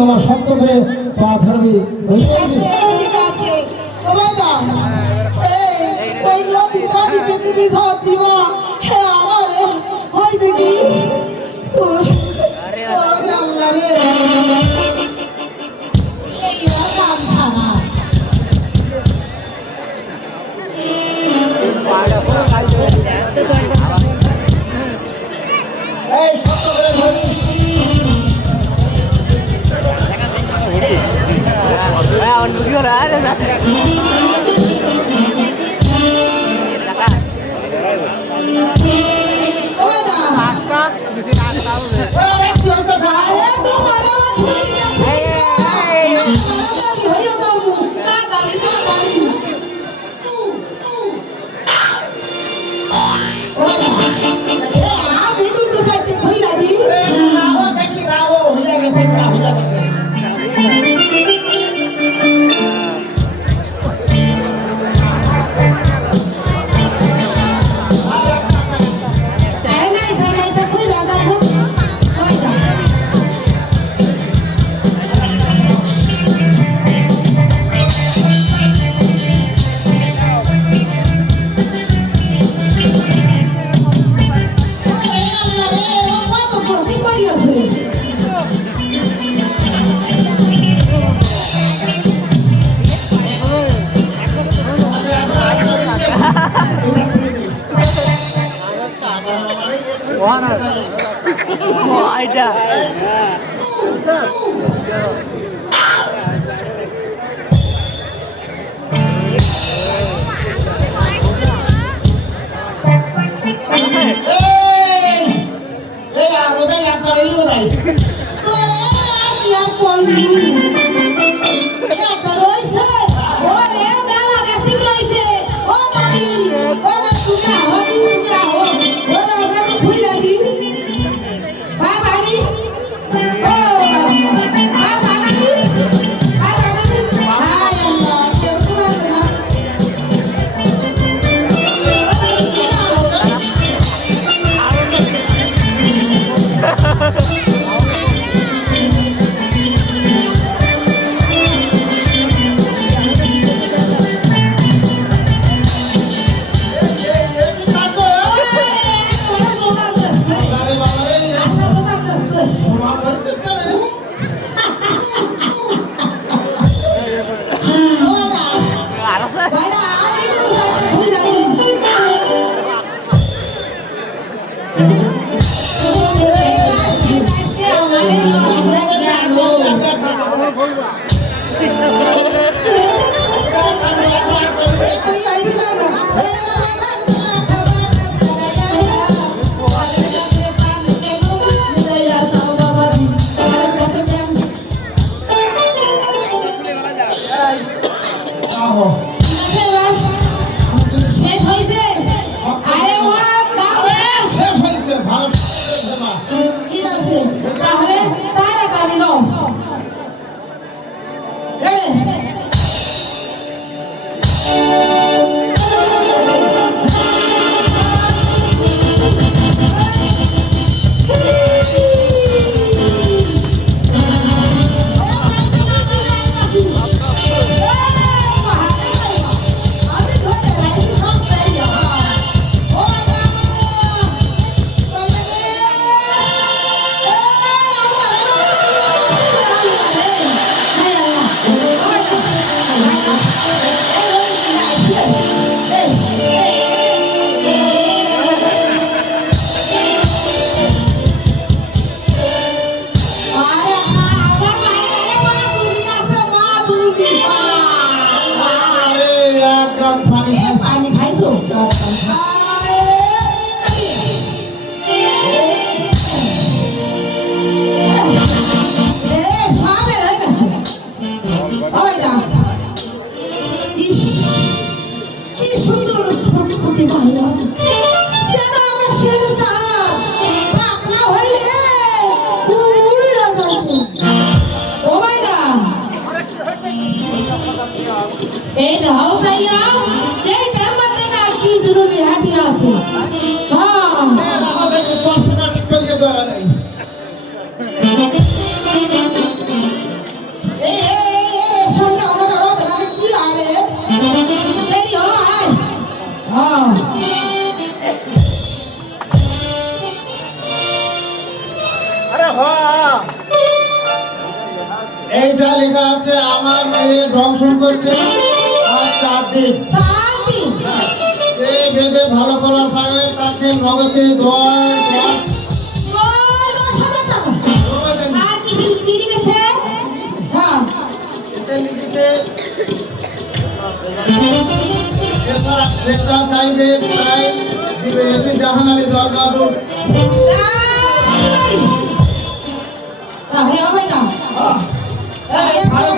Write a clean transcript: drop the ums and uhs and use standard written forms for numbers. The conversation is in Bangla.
আমার শক্ত করে পা ধরবি খাইছো সবের হয়ে গেছে ওই দা ইস কি সুন্দর ফুটফুটি ভাইয়া যেন আমার শেরটা পাকনা হইলে উড়ে যাচ্ছে ও ভাইয়া এই দাও ভাইয়া এই টাইমতে না কি জরুরি হাঁটি আছে হ্যাঁ আমাদের কম্পিউটার চলে যাবে না সঙ্গে আমার আরে কি আরে দেরি হয় হ্যাঁ এইটা লেখা আছে আমার মেয়ে দংশন করছে আর 4 দিন সাথী এই বেদে ভালো করার পরে তাকে নগদে 10,000 টাকা আর কি কি লিখেছে হ্যাঁ এতে লিখেছে এটা চাইবে তাই দিবে এটি জাহানালি দরবাবু তাহলে হবে না ভালো